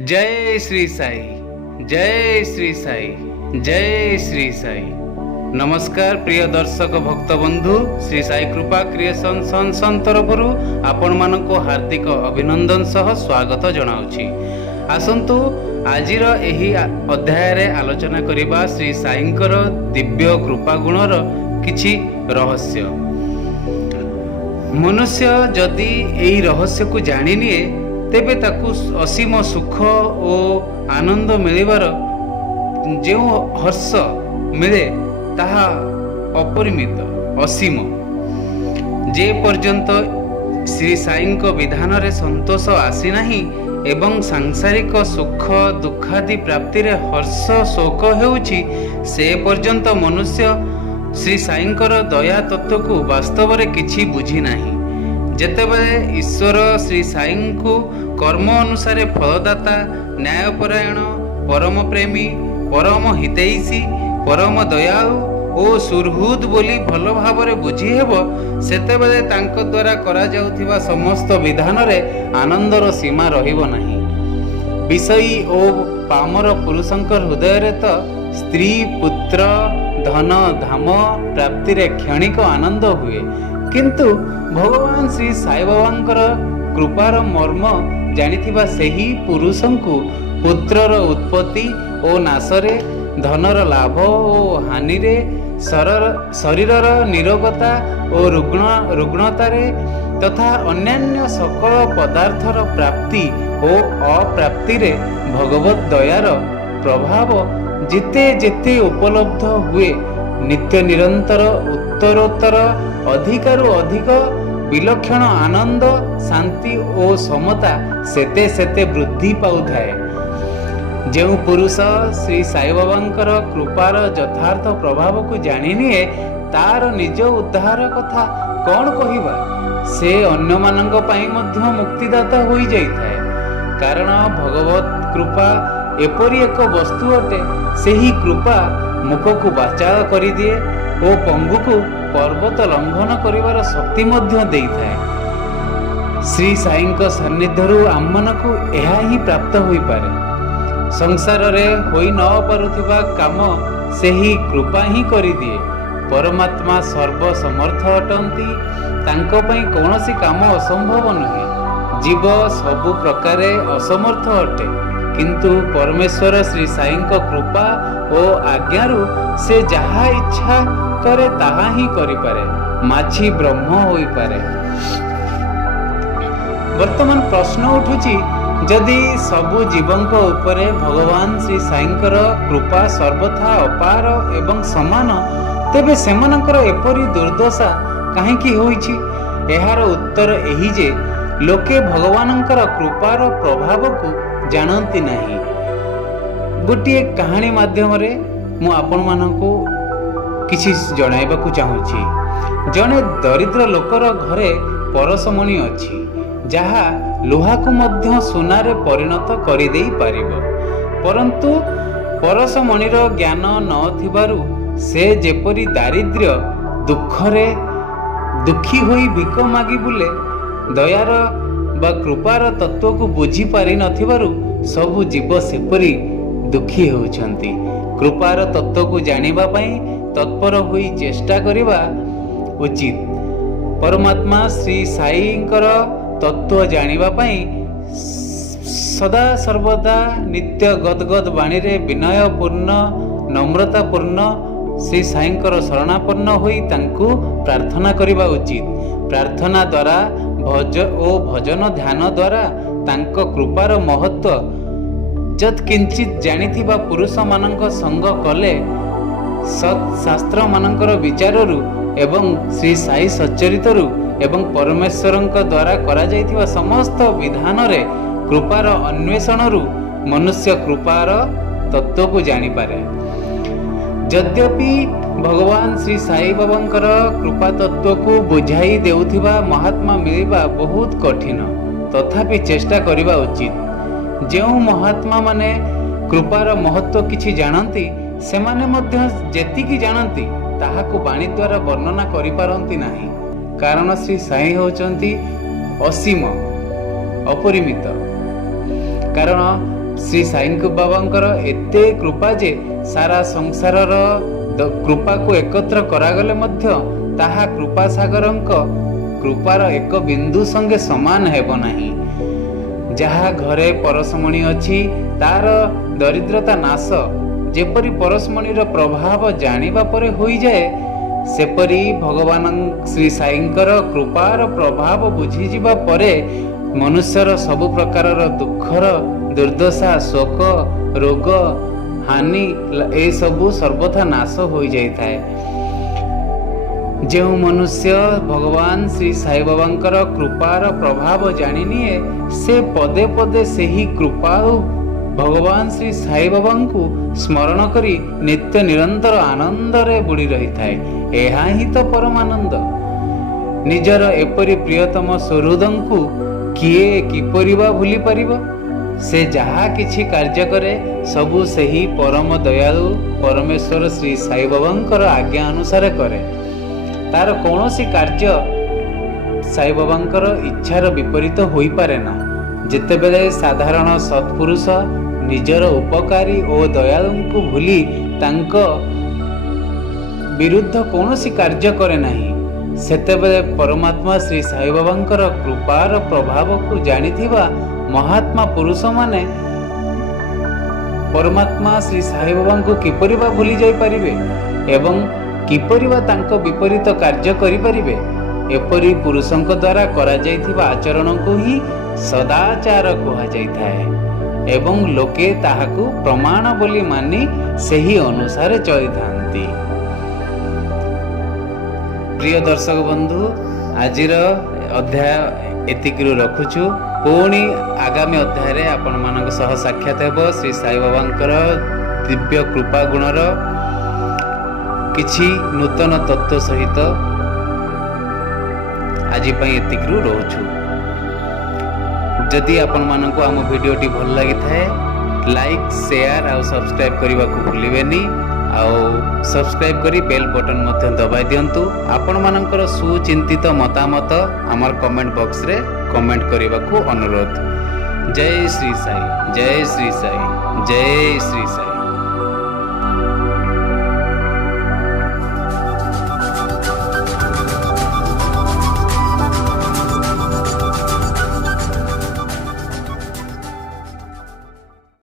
जय श्री साई, जय श्री साई, जय श्री साई। नमस्कार प्रिय दर्शक भक्त बंधु, श्री साई कृपा क्रिएशन संस्थान तरफरु आपण मानको हार्दिक अभिनंदन सह स्वागत जनाउछि। आसंतु आजिर एही अध्याय रे आलोचना करिबा श्री साईंकर दिव्य कृपा गुणर किछि रहस्य। मनुष्य जदि एही रहस्य को जानि निए तेबे ताकू असीम सुख और आनंद मिलिबार जो हर्ष मिले ताहा अपरिमित असीम। जे पर्यंत श्री साईंक विधान रे संतोष आसी नाही एवं सांसारिक सुख दुखादि प्राप्ति रे हर्ष शोक हेउछि से पर्यंत मनुष्य श्री साईंकर दया तत्व को वास्तव रे किछि बुझी नाही। जेतेबेले ईश्वर श्री साईं को कर्म अनुसार फलदाता, न्यायपरायण, परम प्रेमी, परम हितैषी, परम दयालु ओ सुहृद बोली भल भाव बुझी हेब, सेतेबेले तांको द्वारा करा जाउथिबा समस्त विधान रे आनंदर सीमा रहिब नाही। विषयी ओ पामर पुरुषंकर हृदय रे तो स्त्री पुत्र धन धाम प्राप्ति रे क्षणिक आनंद हुए, किंतु भगवान श्री साई बाबांकर कृपार मर्म जानिथिबा सेही पुरुषंकु पुत्रर उत्पत्ति ओ नाशरे, धनर लाभ ओ हानिरे, शरीरर निरोगता ओ रुग्णतारे तथा अन्यान्य सकल पदार्थर प्राप्ति ओ अप्राप्ति रे भगवत दयार प्रभाव जेते जेते उपलब्ध हुए, नित्य निरंतर उत्तरोत्तर अधिकारु अधिक विलक्षण आनंद शांति और समता सेते सेते वृद्धि पाउथाए। जो पुरुष श्री साई बाबांकर कृपार यथार्थ प्रभाव को जानि निए तार निज उद्धार कथा कौन कहिबा, से अन्य मानक पई मध्य मुक्तिदाता होई जाइथाए। कारण भगवत कृपा एपरि एक वस्तु अटे, सेही कृपा मुख को बाचाल करि दिए ओ पंगु को पर्वत लंघन करिवार शक्ति मध्य देइथाए। श्री साईंक सान्निध्यरु आमनकु एहा ही प्राप्त होई पारे। संसार रे होई न पारुथिबा काम सेही कृपा ही करि दिए। परमात्मा सर्व समर्थ अटंती, तांको पई कोनोसी काम असंभव नहे। जीव सबु प्रकारे असमर्थ अटे, किंतु परमेश्वर श्री साईंक कृपा ओ आज्ञारु से जहा इच्छा करे ताहा ही करि पारे, माछी ब्रह्म होई पारे। वर्तमान प्रश्न उठुची, जदि सबु जीवंक उपरे भगवान श्री साईंकर कृपा सर्वथा अपार एवं समान, तेबे सेमानकर एपरि दुर्दशा काहेकि होईछि? एहार उत्तर एही जे लोके भगवानंकर कृपार प्रभाव को जानती नहीं। गोटे कहानी माध्यम रे मु आपण मानकु किछि जणाइबाकु चाहूछि। जणे दरिद्र लोकर घरे परसमणि अछि, जहा लोहा को मध्य सोनारे परिणत करि देई पारिबो, परंतु परसमणिर ज्ञान न थिबारु से जेपरि दारिद्र्य दुखरे दुखी होई भिक मागी बुले, दयार बा कृपार तत्व को बुझी पारि नथिबारु सबु जीव सेपरि दुखी होउछंती। कृपार तत्व को जानिबा पई तत्पर होई चेष्टा करिबा उचित। परमात्मा श्री साईंकर तत्व जानिबा पई सदा सर्वदा नित्य गदगद बाणी रे विनय पूर्ण नम्रता पूर्ण श्री साईंकर शरणापन्न होई तांकु प्रार्थना करिबा उचित। प्रार्थना द्वारा भजन ध्यान द्वारा तांको कृपार महत्व जत किंचित जानिथिबा पुरुष मानक संग कले, सत् शास्त्र मानकर विचाररु एवं श्री साई सच्चरितरु एवं परमेश्वरंक द्वारा करा जाइथिबा समस्त विधान रे कृपार अन्वेषणरु मनुष्य कृपार तत्व को जानि पारे। यद्यपि भगवान श्री साई बाबांकर कृपा तत्व को बुझाई देउथिबा महात्मा मिलिबा बहुत कठिन, तथापि चेष्टा करिबा उचित। जो महात्मा माने कृपार महत्व किछि जानती, सेमाने मध्य जेतिकी जानती ताहाकु बाणी द्वारा वर्णना करि पारंती नाही। कारण श्री साई होचंती असीम अपरिमित। कारण ଶ୍ରୀ ସାଇ ବାବାଙ୍କର ଏତେ କୃପା ଯେ ସାରା ସଂସାରର କୃପାକୁ ଏକତ୍ର କରାଗଲେ ମଧ୍ୟ ତାହା କୃପା ସାଗରଙ୍କ କୃପାର ଏକ ବିନ୍ଦୁ ସଙ୍ଗେ ସମାନ ହେବ ନାହିଁ। ଯାହା ଘରେ ପରଶମଣି ଅଛି ତାର ଦରିଦ୍ରତା ନାଶ ଯେପରି ପରଶମଣିର ପ୍ରଭାବ ଜାଣିବା ପରେ ହୋଇଯାଏ, ସେପରି ଭଗବାନ ଶ୍ରୀ ସାଇଙ୍କର କୃପାର ପ୍ରଭାବ ବୁଝିଯିବା ପରେ ମନୁଷ୍ୟର ସବୁ ପ୍ରକାରର ଦୁଃଖର ଦୁର୍ଦ୍ଦଶା, ଶୋକ, ରୋଗ, ହାନି ଏସବୁ ସର୍ବଥା ନାଶ ହୋଇଯାଇଥାଏ। ଯେଉଁ ମନୁଷ୍ୟ ଭଗବାନ ଶ୍ରୀ ସାଇ ବାବାଙ୍କର କୃପାର ପ୍ରଭାବ ଜାଣିନିଏ, ସେ ପଦେ ପଦେ ସେହି କୃପାଳୁ ଭଗବାନ ଶ୍ରୀ ସାଇ ବାବାଙ୍କୁ ସ୍ମରଣ କରି ନିତ୍ୟ ନିରନ୍ତର ଆନନ୍ଦରେ ବୁଡ଼ି ରହିଥାଏ। ଏହା ହିଁ ତ ପରମାନନ୍ଦ। ନିଜର ଏପରି ପ୍ରିୟତମ ସୁହୃଦଙ୍କୁ କିଏ କିପରି ବା ଭୁଲି ପାରିବ? ସେ ଯାହା କିଛି କାର୍ଯ୍ୟ କରେ ସବୁ ସେହି ପରମ ଦୟାଳୁ ପରମେଶ୍ୱର ଶ୍ରୀ ସାଇ ବାବାଙ୍କର ଆଜ୍ଞା ଅନୁସାରେ କରେ। ତାର କୌଣସି କାର୍ଯ୍ୟ ସାଇ ବାବାଙ୍କର ଇଚ୍ଛାର ବିପରୀତ ହୋଇପାରେ ନା। ଯେତେବେଳେ ସାଧାରଣ ସତ୍ପୁରୁଷ ନିଜର ଉପକାରୀ ଓ ଦୟାଳୁଙ୍କୁ ଭୁଲି ତାଙ୍କ ବିରୁଦ୍ଧ କୌଣସି କାର୍ଯ୍ୟ କରେ ନାହିଁ, ସେତେବେଳେ ପରମାତ୍ମା ଶ୍ରୀ ସାଇ ବାବାଙ୍କର କୃପାର ପ୍ରଭାବକୁ ଜାଣିଥିବା ମହାତ୍ମା ପୁରୁଷମାନେ ପରମାତ୍ମା ଶ୍ରୀ ସାଇ ବାବାଙ୍କୁ କିପରି ବା ଭୁଲି ଯାଇପାରିବେ ଏବଂ କିପରି ବା ତାଙ୍କ ବିପରୀତ କାର୍ଯ୍ୟ କରିପାରିବେ? ଏପରି ପୁରୁଷଙ୍କ ଦ୍ୱାରା କରାଯାଇଥିବା ଆଚରଣକୁ ହିଁ ସଦାଚାର କୁହାଯାଇଥାଏ ଏବଂ ଲୋକେ ତାହାକୁ ପ୍ରମାଣ ବୋଲି ମାନି ସେହି ଅନୁସାରେ ଚଳିଥାନ୍ତି। ପ୍ରିୟ ଦର୍ଶକ ବନ୍ଧୁ, ଆଜିର ଅଧ୍ୟାୟ ଏତିକିରୁ ରଖୁଛୁ। ପୁଣି ଆଗାମୀ ଅଧ୍ୟାୟରେ ଆପଣମାନଙ୍କ ସହ ସାକ୍ଷାତ ହେବ ଶ୍ରୀ ସାଇ ବାବାଙ୍କର ଦିବ୍ୟ କୃପା ଗୁଣର କିଛି ନୂତନ ତତ୍ତ୍ୱ ସହିତ। ଆଜି ପାଇଁ ଏତିକିରୁ ରହୁଛୁ। ଯଦି ଆପଣମାନଙ୍କୁ ଆମ ଭିଡ଼ିଓଟି ଭଲ ଲାଗିଥାଏ, ଲାଇକ୍, ସେୟାର ଆଉ ସବସ୍କ୍ରାଇବ୍ କରିବାକୁ ଭୁଲିବେନି। ଆଉ ସବସ୍କ୍ରାଇବ୍ କରି ବେଲ୍ ବଟନ୍ ମଧ୍ୟ ଦବାଇ ଦିଅନ୍ତୁ। ଆପଣମାନଙ୍କର ସୁଚିନ୍ତିତ ମତାମତ ଆମର କମେଣ୍ଟ ବକ୍ସରେ କମେଣ୍ଟ କରିବାକୁ ଅନୁରୋଧ। ଜୟ ଶ୍ରୀ ସାଇ, ଜୟ ଶ୍ରୀ ସାଇ, ଜୟ ଶ୍ରୀ ସାଇ।